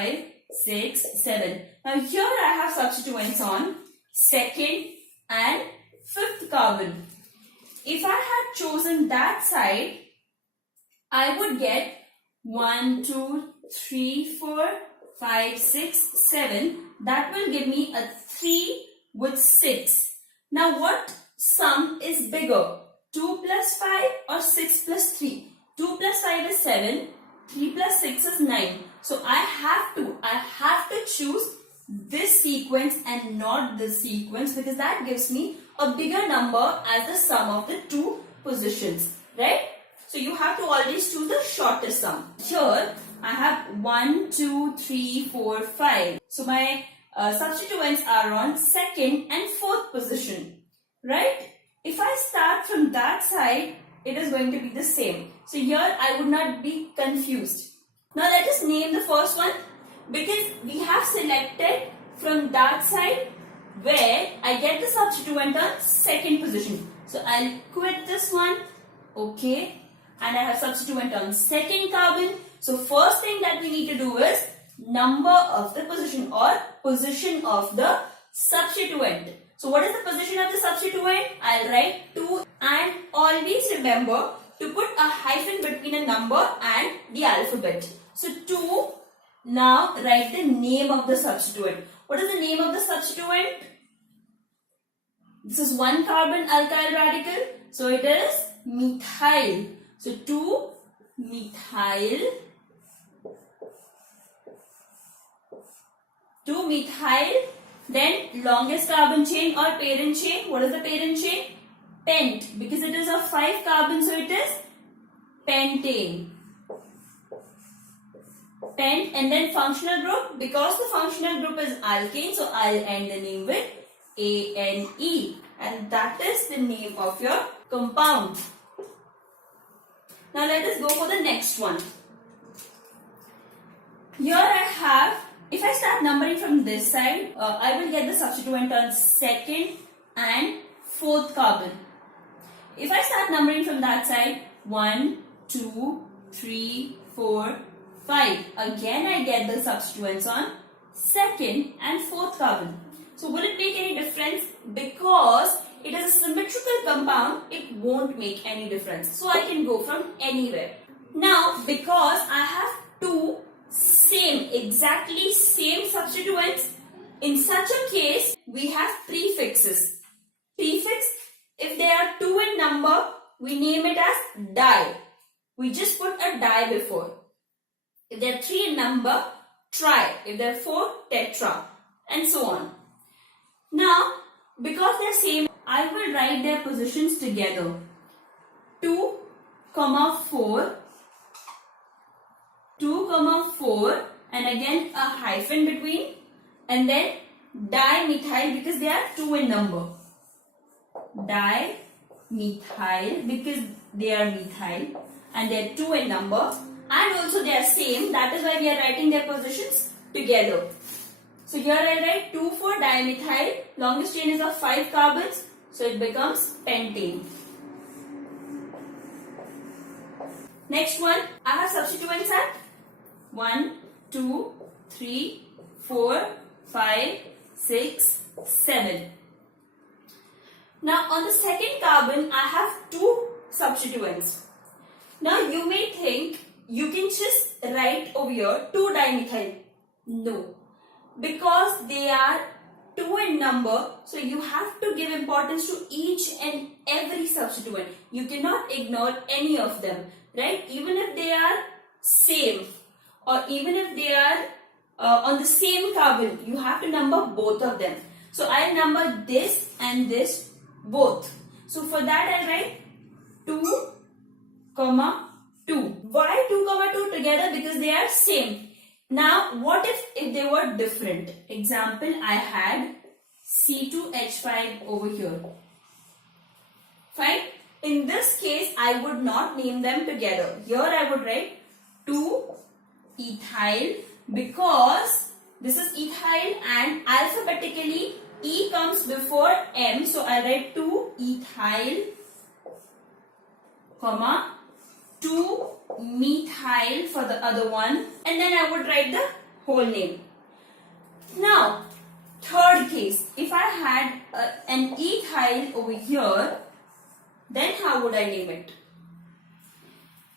5, 6, 7. Now here I have substituents on second and fifth carbon. If I had chosen that side, I would get 1, 2, 3, 4, 5, 6, 7. That will give me a 3 with 6. Now what sum is bigger? 2 plus 5 or 6 plus 3? 2 plus 5 is 7. 3 plus 6 is 9. So I have to choose this sequence and not this sequence, because that gives me a bigger number as the sum of the two positions, right? So you have to always choose the shortest sum. Here I have 1, 2, 3, 4, 5. So my substituents are on second and fourth position, right? If I start from that side, it is going to be the same. So here I would not be confused. Now let us name the first one, because we have selected from that side where I get the substituent on second position. So I'll quit this one. Okay. And I have substituent on second carbon. So first thing that we need to do is number of the position or position of the substituent. So what is the position of the substituent? I'll write 2, and always remember to put a hyphen between a number and the alphabet. So 2, now write the name of the substituent. What is the name of the substituent? This is 1 carbon alkyl radical. So it is methyl. So 2-methyl. 2-methyl. Then longest carbon chain or parent chain. What is the parent chain? Pent. Because it is of 5 carbons, so it is pentane. Pent. And then functional group. Because the functional group is alkane, so I'll end the name with ANE. And that is the name of your compound. Now let us go for the next one. Here I have, if I start numbering from this side, I will get the substituent on second and fourth carbon. If I start numbering from that side, 1, 2, 3, 4, 5. Again I get the substituents on second and fourth carbon. So will it make any difference? Because it is a symmetrical compound, it won't make any difference. So I can go from anywhere. Now because I have two exactly same substituents, in such a case we have prefixes. Prefix, if they are 2 in number, we name it as di. We just put a di before. If they are 3 in number, tri. If they are 4, tetra, and so on. Now because they are same, I will write their positions together. 2, 4, 2, 4, and again a hyphen between, and then dimethyl because they are 2 in number. Dimethyl because they are methyl and they are 2 in number, and also they are same. That is why we are writing their positions together. So here I write 2,4-dimethyl. Longest chain is of 5 carbons, so it becomes pentane. Next one, I have substituents at 1, 2, 3, 4, 5, 6, 7. Now on the second carbon, I have 2 substituents. Now you may think you can just write over here 2-dimethyl. No. Because they are 2 in number, so you have to give importance to each and every substituent. You cannot ignore any of them, right? Even if they are same or even if they are on the same carbon, you have to number both of them. So I number this and this both. So for that I write 2, 2. Why 2, 2 together? Because they are same. Now, what if they were different? Example, I had C2H5 over here. Fine. In this case, I would not name them together. Here I would write 2-ethyl because this is ethyl and alphabetically E comes before M. So I write 2-ethyl, 2-methyl for the other one, and then I would write the whole name. Now, third case, if I had an ethyl over here, then how would I name it?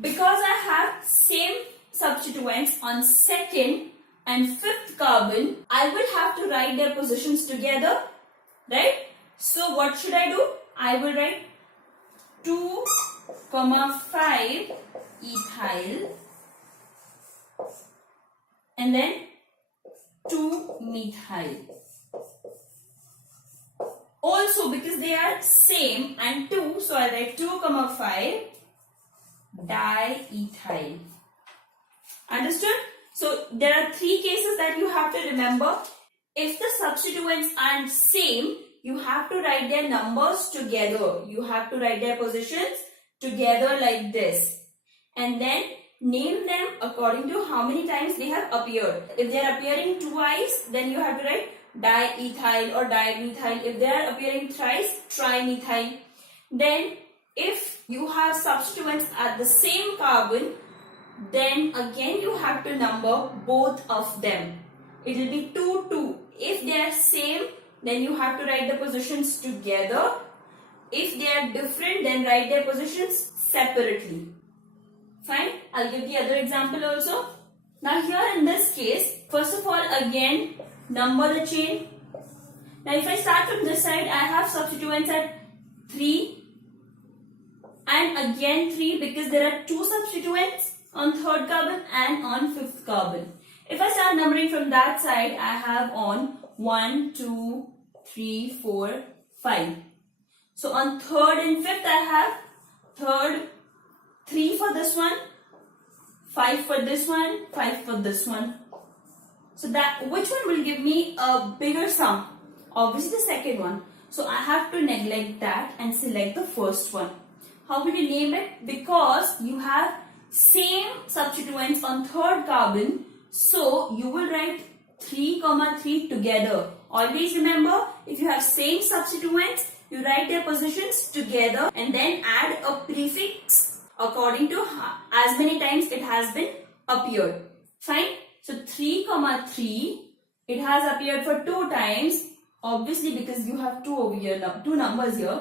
Because I have same substituents on second and fifth carbon, I will have to write their positions together, right? So what should I do? I will write 2, 5 ethyl and then 2 methyl. Also, because they are same and 2, so I write 2, 5 diethyl. Understood? So there are 3 cases that you have to remember. If the substituents are same, you have to write their numbers together. You have to write their positions together like this. And then name them according to how many times they have appeared. If they are appearing twice, then you have to write diethyl or dimethyl. If they are appearing thrice, trimethyl. Then if you have substituents at the same carbon, then again you have to number both of them. It will be 2, 2. If they are same, then you have to write the positions together. If they are different, then write their positions separately. Fine. I'll give the other example also. Now here in this case, first of all, again number the chain. Now if I start from this side, I have substituents at 3 and again 3 because there are 2 substituents on third carbon and on fifth carbon. If I start numbering from that side, I have on 1, 2, 3, 4, 5. So on third and fifth, I have third 3 for this one, 5 for this one, 5 for this one. So that which one will give me a bigger sum? Obviously the second one. So I have to neglect that and select the first one. How will you name it? Because you have same substituents on third carbon, so you will write 3, 3 together. Always remember, if you have same substituents, you write their positions together and then add a prefix according to as many times it has been appeared. Fine. So 3, 3, it has appeared for 2 times, obviously because you have 2 over here, 2 numbers here.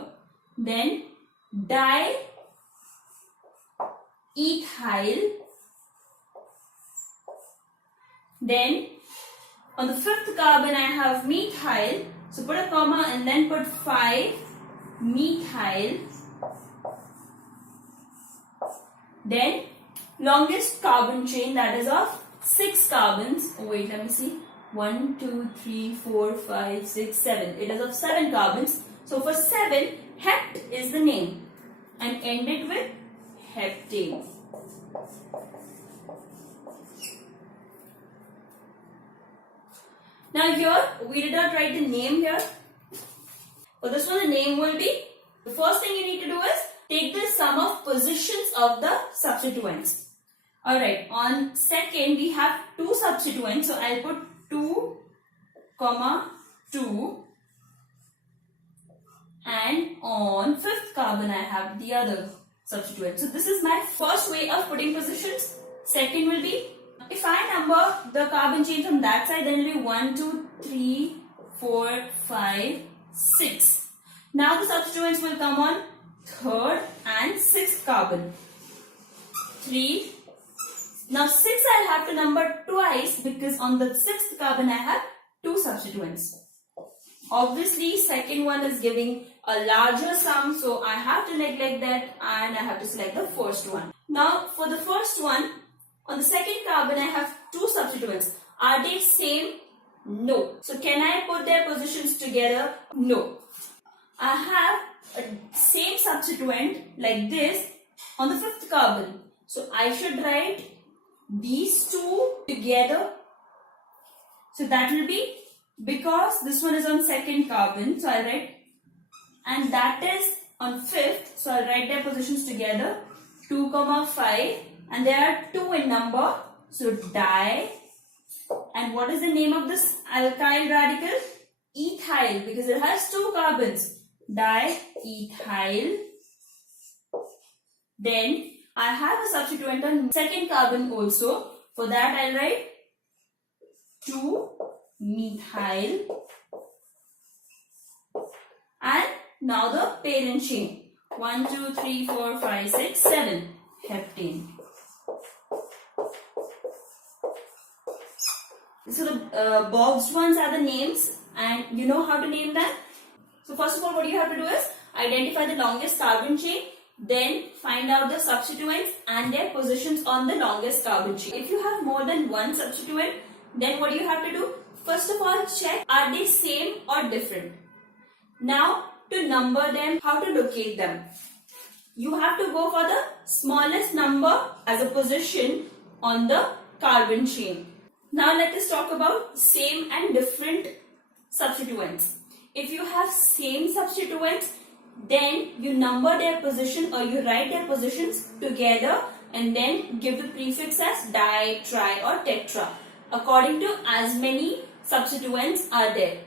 Then ethyl. Then on the fifth carbon I have methyl. So put a comma and then put 5 methyl. Then longest carbon chain, that is of 6 carbons. Oh wait, let me see. 1, 2, 3, 4, 5, 6, 7. It is of 7 carbons. So for 7, hept is the name and ended with heptane. Now here, we did not write the name here. For this one, the name will be, the first thing you need to do is take the sum of positions of the substituents. Alright, on second, we have 2 substituents. So I'll put 2, 2. And on fifth carbon, I have the other substituent. So this is my first way of putting positions. Second will be, if I number the carbon chain from that side, then it will be 1, 2, 3, 4, 5, 6. Now the substituents will come on third and sixth carbon. 3. Now 6 I'll have to number twice because on the sixth carbon I have 2 substituents. Obviously second one is giving a larger sum, so I have to neglect that and I have to select the first one. Now for the first one, on the second carbon I have 2 substituents. Are they same? No. So can I put their positions together? No. I have a same substituent like this on the fifth carbon. So I should write these 2 together. So that will be, because this one is on second carbon, so I'll write, and that is on fifth, so I'll write their positions together, 2, 5, and there are 2 in number, so di, and what is the name of this alkyl radical? Ethyl, because it has 2 carbons, diethyl. Then I have a substituent on second carbon also, for that I'll write 2-methyl, and now the parent chain 1, 2, 3, 4, 5, 6, 7 heptane. So the boxed ones are the names, and you know how to name them. So first of all, what you have to do is identify the longest carbon chain, then find out the substituents and their positions on the longest carbon chain. If you have more than one substituent, then what do you have to do? First of all, check are they same or different. Now to number them, how to locate them? You have to go for the smallest number as a position on the carbon chain. Now let us talk about same and different substituents. If you have same substituents, then you number their position or you write their positions together and then give the prefix as di, tri or tetra according to as many substituents are there.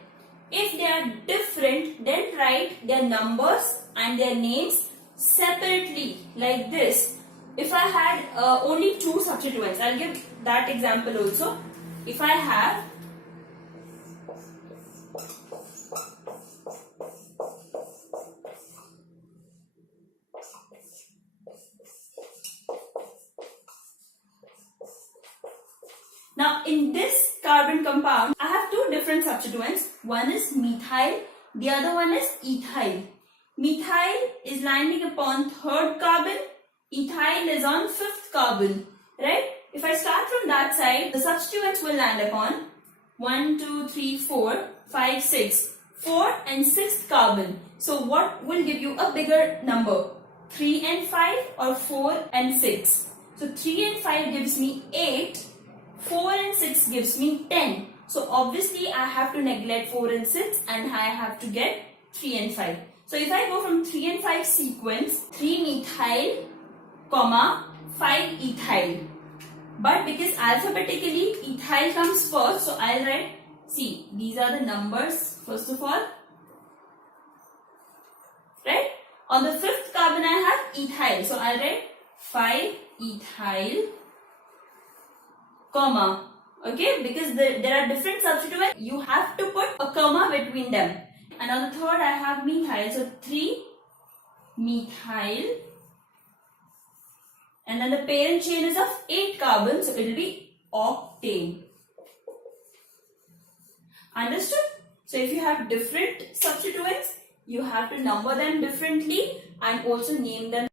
If they are different, then write their numbers and their names separately like this. If I had only two substituents, I'll give that example also. If I have now in this carbon compound, I have two different substituents. One is methyl, the other one is ethyl. Methyl is landing upon third carbon, ethyl is on fifth carbon, right? If I start from that side, the substituents will land upon 1, 2, 3, 4, 5, 6. 4 and 6th carbon. So what will give you a bigger number? 3 and 5 or 4 and 6? So 3 and 5 gives me 8. 4 and 6 gives me 10. So obviously I have to neglect 4 and 6 and I have to get 3 and 5. So if I go from 3 and 5 sequence, 3 methyl, comma, 5 ethyl. But because alphabetically ethyl comes first, so I'll write, see, these are the numbers first of all, right? On the 5th carbon I have ethyl, so I'll write 5 ethyl, comma, okay? Because there are different substituents, you have to put a comma between them. And on the 3rd I have methyl, so 3 methyl. And then the parent chain is of 8 carbons, so it will be octane. Understood? So if you have different substituents, you have to number them differently and also name them